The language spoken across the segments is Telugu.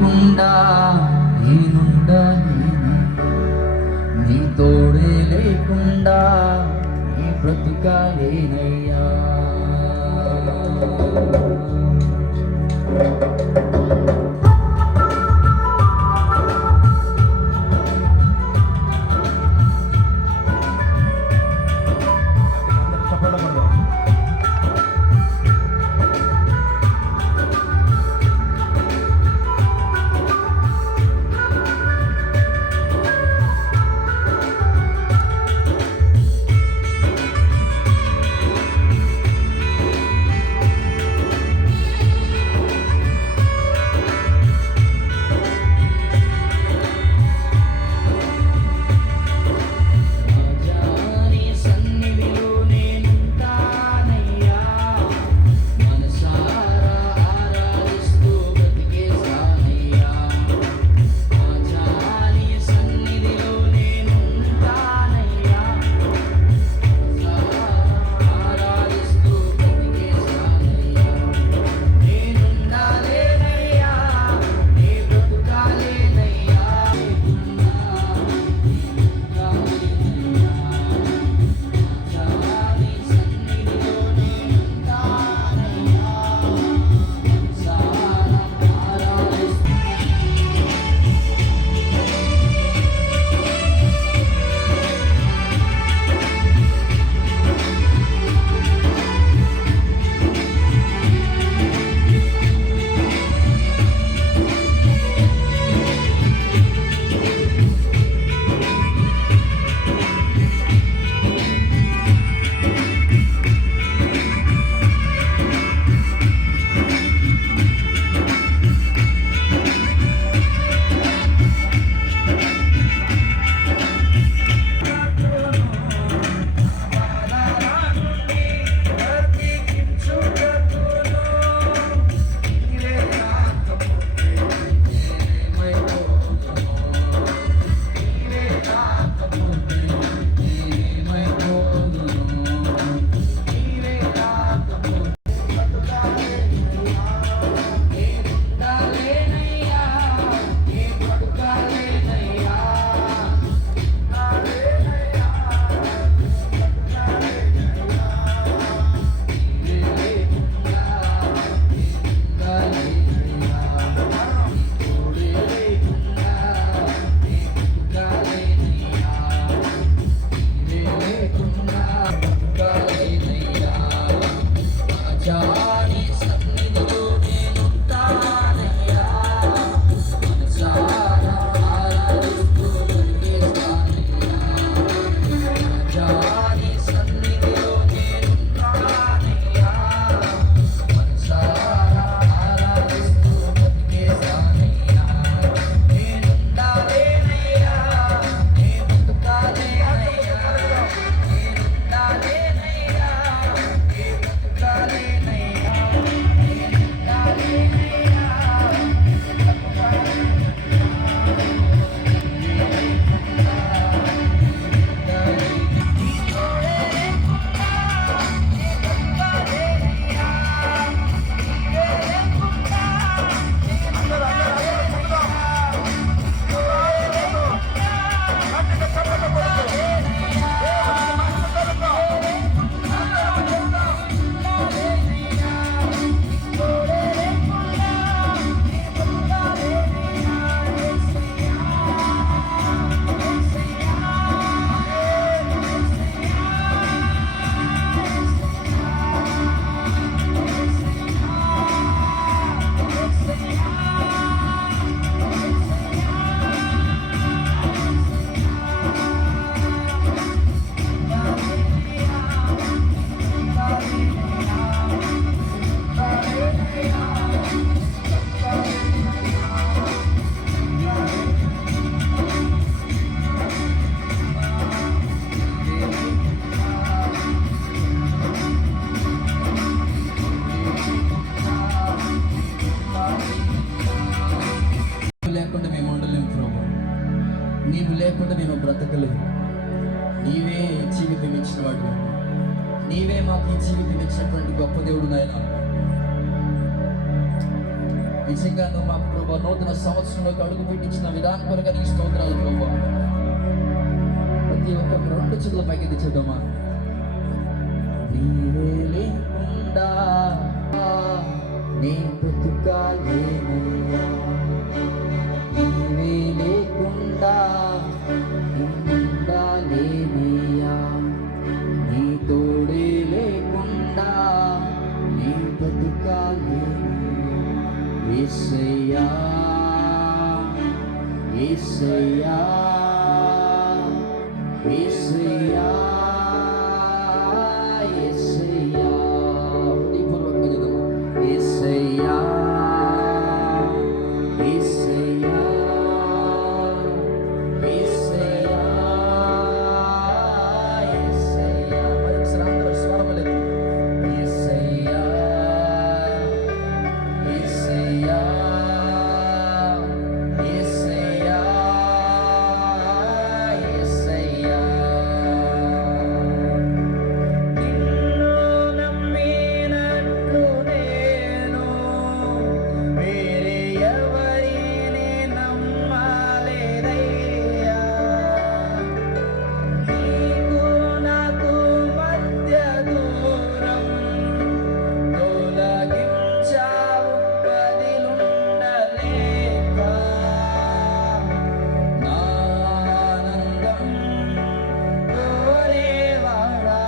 లేకుండా నేనుండాలి, నీ తోడే లేకుండా నీ బ్రతుకాలేనయ్యా. నీవు లేకుండా నేను బ్రతకలేదు. నీవే జీవితం ఇచ్చిన వాడు, నీవే మాకు ఈ జీవితం ఇచ్చినటువంటి గొప్ప దేవుడు నాయన. నిజంగా నువ్వు మా ప్రభా నూతన సంవత్సరంలోకి అడుగు పెట్టించిన విధానం కొరకు నీ స్తోత్రాలు ప్రభా. ప్రతి ఒక్క రెండు చేతుల పైకి తెచ్చేద్దామా. నీవే లేకుండా నీ బ్రతుకాలేనయ్యా, నీవే లేకుండా ఉండాలేనయ్యా, నీ తోడే లేకుండా నీ బ్రతుకాలేనయ్యా. యేసయ్యా యేసయ్యా యేసయ్యా యేసయ్యా. హృదయపూర్వకంగా చెప్దామా. యేసయ్యా యేసయ్యా యేసయ్యా యేసయ్యా. మరొకసారి అందరూ స్వరములు. యేసయ్యా యేసయ్యా యేసయ్యా యేసయ్యా. నిన్ను నమ్మినట్లు నేను వేరే ఎవరిని నమ్మలేదయ్యా. నీకు నాకు మధ్య దూరం తొలగించావు బదిలుండలేక. నా ఆనందం కోరేవాడా,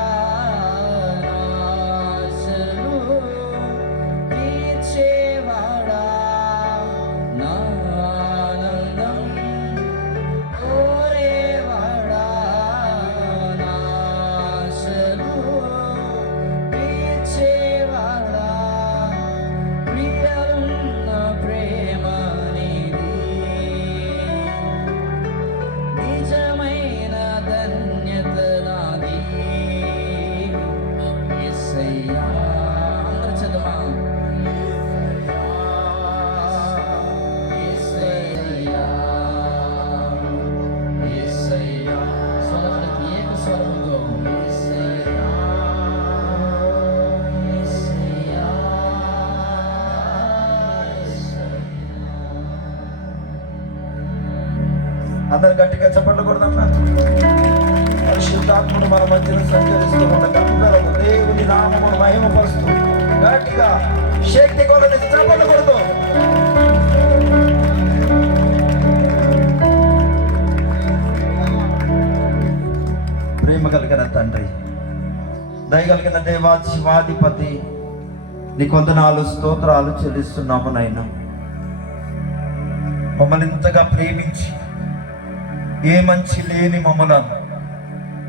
నా ఆశలు తీర్చేవాడా. నా ఆనందం కోరేవాడా, నా ఆశలు తీర్చేవాడా. ప్రియలున్న ప్రేమ నీది, నిజమైన ధన్యత నాది. యేసయ్యా. అందరూ చదవా. యేసయ్యా యేసయ్యా. స్వరములకి ఏక స్వరముతో. యేసయ్యా యేసయ్యా అందరు గట్టిగా చప్పట్లు కొడదాం. పరిశుద్ధాత్ముడు మన మధ్యన సంచరిస్తూ అందరూ దేవుని నామమును మహిమపరుస్తూ గట్టిగా శక్తి కొలని చప్పట్లు కొడుతూ ప్రేమ కలిగిన తండ్రి, దయగలిగిన దేవాధిపతి, నీ వందనాలు స్తోత్రాలు చెల్లిస్తున్నాము నాయనా. మమ్మల్ని ఇంతగా ప్రేమించి ఏ మంచి లేని మమ్మలను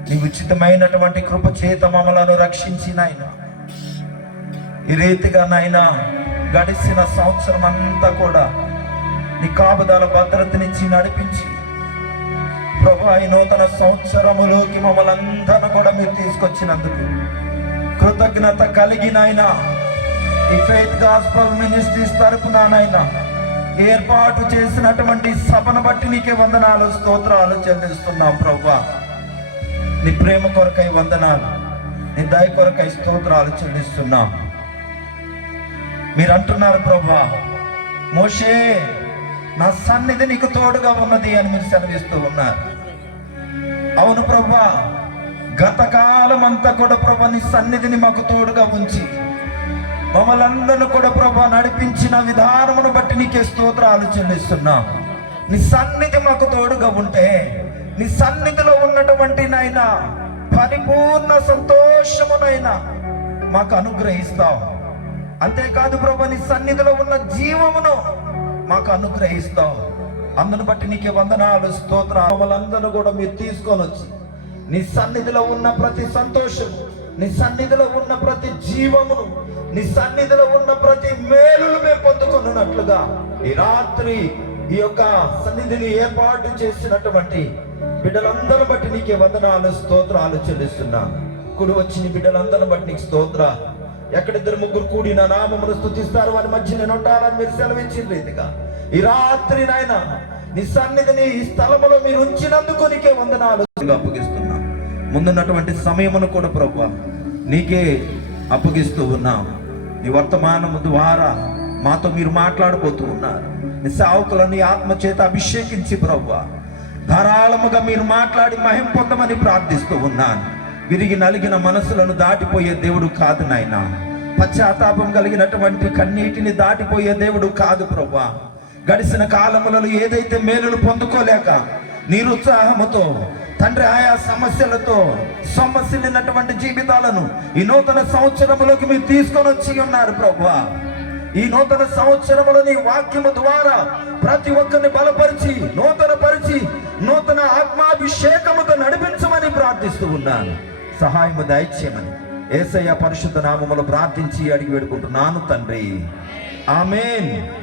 నీ ఉచితమైనటువంటి కృప చేత మమ్మలను రక్షించి నాయన, ఈ రీతిగా నాయనా గడిచిన సంవత్సరం అంతా కూడా నీ కాపుదల భద్రతనిచ్చి నడిపించి ప్రభువా, ఈ నూతన సంవత్సరములోకి మమ్మల్ని అందరూ కూడా మీరు తీసుకొచ్చినందుకు కృతజ్ఞత కలిగి నాయనా, ఈ ఫెయిత్ గాస్పెల్ మినిస్ట్రీస్ తరపున నాయనా ఏర్పాటు చేసినటువంటి సభను బట్టి నీకే వందనాలు స్తోత్రాలు చెల్లిస్తున్నాం ప్రభువా. నీ ప్రేమ కొరకై వందనాలు, నీ దయ కొరకై స్తోత్రాలు చెల్లిస్తున్నాం. మీరు అంటున్నారు ప్రభువా, మోషే నా సన్నిధి నీకు తోడుగా ఉన్నది అని మీరు సెలవిస్తూ ఉన్నారు. అవును ప్రభువా, గతకాలం అంతా కూడా ప్రభా నీ సన్నిధిని మాకు తోడుగా ఉంచి మమ్మల్ని అందరిని కూడా ప్రభా నడిపించిన విధానమును బట్టి నీకే స్తోత్రాలు చెల్లిస్తున్నాం. నీ సన్నిధి మాకు తోడుగా ఉంటే నీ సన్నిధిలో ఉన్నటువంటి నాయనా పరిపూర్ణ సంతోషమునైనా మాకు అనుగ్రహిస్తావు. అంతేకాదు ప్రభా, నీ సన్నిధిలో ఉన్న జీవమును మాకు అనుగ్రహిస్తావు. అందును బట్టి నీకే వందనాలు స్తోత్రాలు. మమ్మల్ని కూడా మీరు తీసుకొని వచ్చి నీ సన్నిధిలో ఉన్న ప్రతి సంతోషము, నీ సన్నిధిలో ఉన్న ప్రతి జీవమును, నీ సన్నిధిలో ఉన్న ప్రతి మేలును మేము పొందుకున్నట్లుగా ఈ రాత్రి ఈ యొక్క సన్నిధిని ఏర్పాటు చేసినటువంటి బిడ్డలందరూ బట్టి నీకే వందనాలు స్తోత్రాలు చెల్లిస్తున్నా. కుడి వచ్చిన బిడ్డలందరూ బట్టి నీకు స్తోత్ర. ఎక్కడిద్దరు ముగ్గురు కూడి నా నామమును స్తుతిస్తారు వారి మధ్య నేను ఉంటానని మీరు సెలవిచ్చిన రీతిగా ఈ రాత్రి నాయన నీ సన్నిధిని ఈ స్థలములో మీరు ఉంచినందుకు నీకే వందనాలు అప్పగిస్తున్నా. ముందున్నటువంటి సమయమును కూడా ప్రభువా నీకే అప్పగిస్తూ ఉన్నాం. నీ వర్తమానము ద్వారా మాతో మీరు మాట్లాడబోతూ ఉన్నారు. నీ సేవకులను ఆత్మ చేత అభిషేకించి ప్రభువా ధారాళముగా మీరు మాట్లాడి మహిమ పొందమని ప్రార్థిస్తూ ఉన్నాను. విరిగి నలిగిన మనసులను దాటిపోయే దేవుడు కాదు నాయనా. పశ్చాత్తాపం కలిగినటువంటి కన్నీటిని దాటిపోయే దేవుడు కాదు ప్రభువా. గడిచిన కాలములలో ఏదైతే మేలులు పొందుకోలేక నిరుత్సాహముతో తండ్రి ఆయా సమస్యలతో సొమ్మసిల్లినటువంటి జీవితాలను ఈ నూతన సంవత్సరములోకి మీరు తీసుకొని వచ్చి ఉన్నారు ప్రభువా. ఈ నూతన సంవత్సరములో నీ వాక్యము ద్వారా ప్రతి ఒక్కరిని బలపరిచి నూతన ఆత్మాభిషేకముతో నడిపించమని ప్రార్థిస్తూ ఉన్నాను. సహాయము దయచేయమని యేసయ్య పరిశుద్ధ నామములో ప్రార్థించి అడిగి వేడుకుంటున్నాను తండ్రి. ఆమేన్.